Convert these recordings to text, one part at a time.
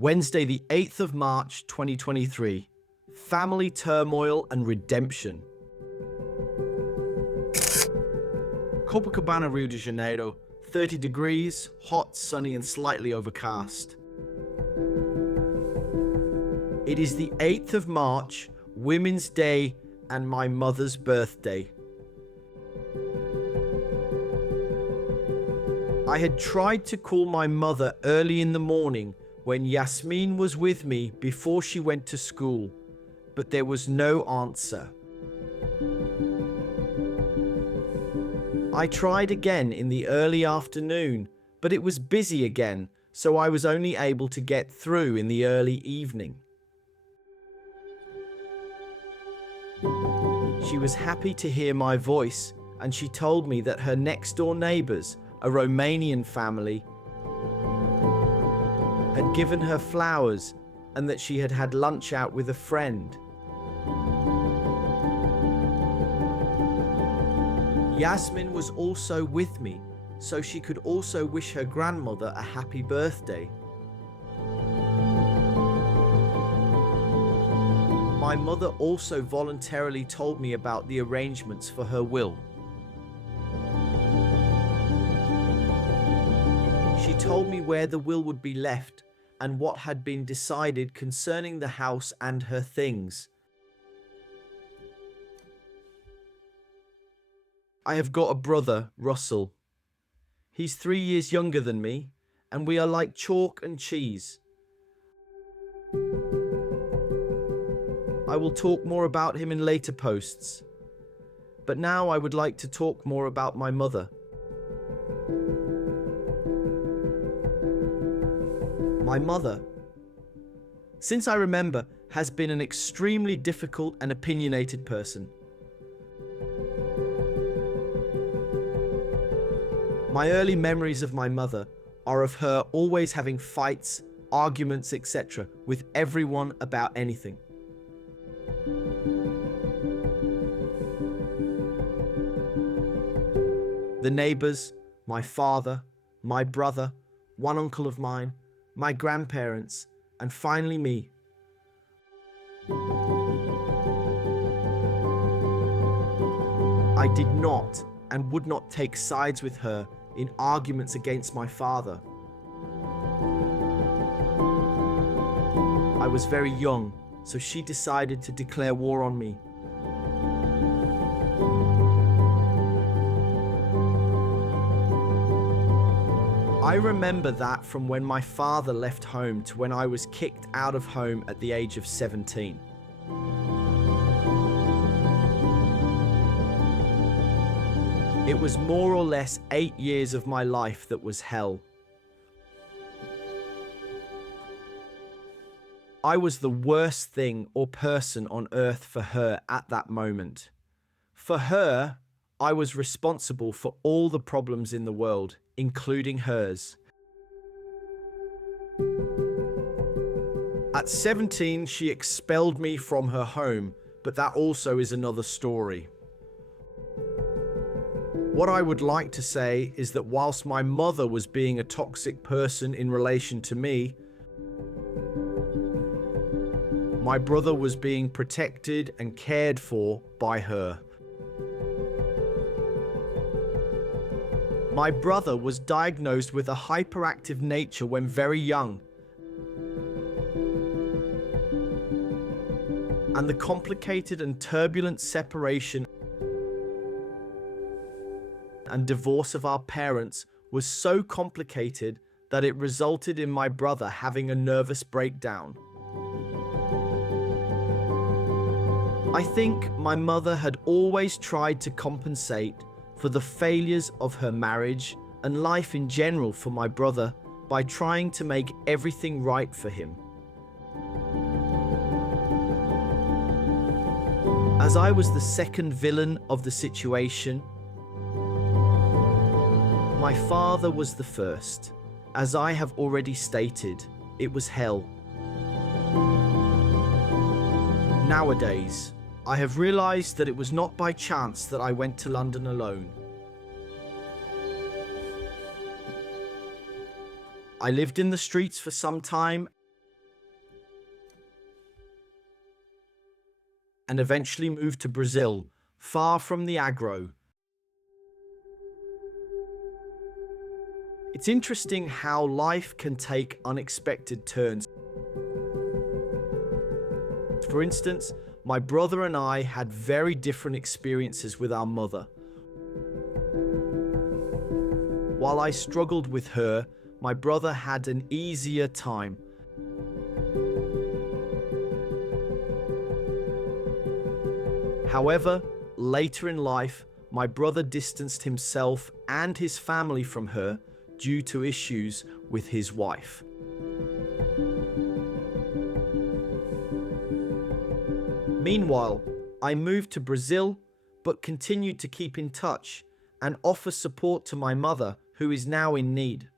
Wednesday, the 8th of March, 2023. Family turmoil and redemption. Copacabana, Rio de Janeiro. 30 degrees, hot, sunny, and slightly overcast. It is the 8th of March, Women's Day, and my mother's birthday. I had tried to call my mother early in the morning when Yasmin was with me before she went to school, but there was no answer. I tried again in the early afternoon, but it was busy again, so I was only able to get through in the early evening. She was happy to hear my voice, and she told me that her next-door neighbors, a Romanian family, had given her flowers and that she had had lunch out with a friend. Yasmin was also with me, so she could also wish her grandmother a happy birthday. My mother also voluntarily told me about the arrangements for her will. She told me where the will would be left and what had been decided concerning the house and her things. I have got a brother, Russell. He's 3 years younger than me, and we are like chalk and cheese. I will talk more about him in later posts, but now I would like to talk more about my mother. My mother, since I remember, has been an extremely difficult and opinionated person. My early memories of my mother are of her always having fights, arguments, etc. with everyone about anything. The neighbors, my father, my brother, one uncle of mine, my grandparents, and finally me. I did not and would not take sides with her in arguments against my father. I was very young, so she decided to declare war on me. I remember that from when my father left home to when I was kicked out of home at the age of 17. It was more or less 8 years of my life that was hell. I was the worst thing or person on earth for her at that moment. For her, I was responsible for all the problems in the world, including hers. At 17, she expelled me from her home, but that also is another story. What I would like to say is that whilst my mother was being a toxic person in relation to me, my brother was being protected and cared for by her. My brother was diagnosed with a hyperactive nature when very young, and the complicated and turbulent separation and divorce of our parents was so complicated that it resulted in my brother having a nervous breakdown. I think my mother had always tried to compensate for the failures of her marriage and life in general for my brother by trying to make everything right for him. As I was the second villain of the situation, my father was the first. As I have already stated, it was hell. Nowadays, I have realized that it was not by chance that I went to London alone. I lived in the streets for some time and eventually moved to Brazil, far from the aggro. It's interesting how life can take unexpected turns. For instance, my brother and I had very different experiences with our mother. While I struggled with her, my brother had an easier time. However, later in life, my brother distanced himself and his family from her due to issues with his wife. Meanwhile, I moved to Brazil, but continued to keep in touch and offer support to my mother, who is now in need.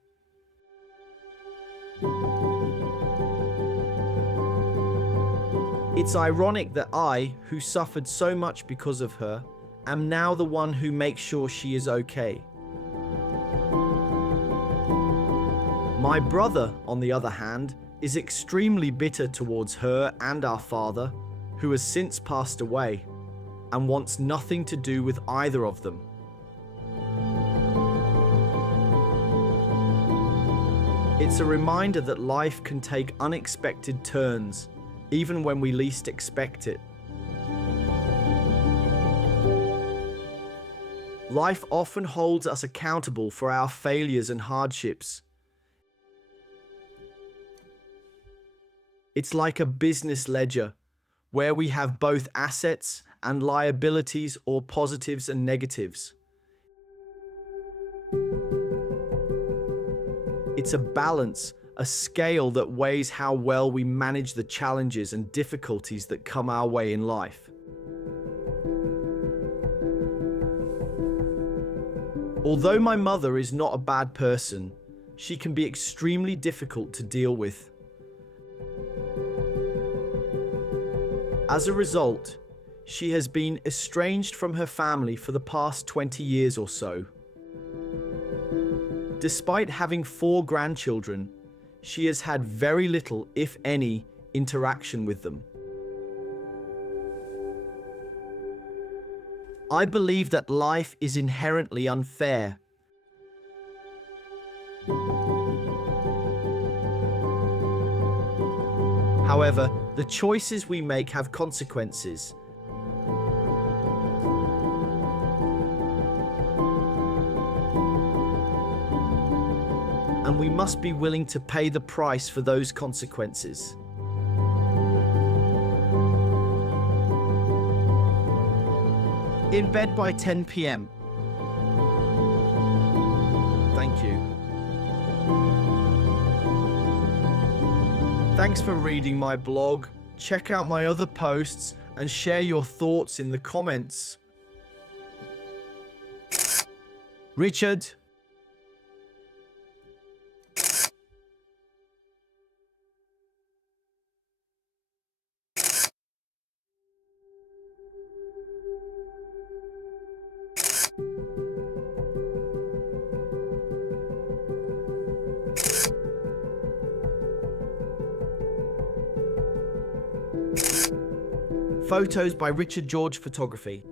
It's ironic that I, who suffered so much because of her, am now the one who makes sure she is okay. My brother, on the other hand, is extremely bitter towards her and our father, who has since passed away, and wants nothing to do with either of them. It's a reminder that life can take unexpected turns, even when we least expect it. Life often holds us accountable for our failures and hardships. It's like a business ledger, where we have both assets and liabilities, or positives and negatives. It's a balance, a scale that weighs how well we manage the challenges and difficulties that come our way in life. Although my mother is not a bad person, she can be extremely difficult to deal with. As a result, she has been estranged from her family for the past 20 years or so. Despite having 4 grandchildren, she has had very little, if any, interaction with them. I believe that life is inherently unfair. However, the choices we make have consequences. And we must be willing to pay the price for those consequences. In bed by 10 p.m. Thank you. Thanks for reading my blog. Check out my other posts and share your thoughts in the comments. Richard. Photos by Richard George Photography.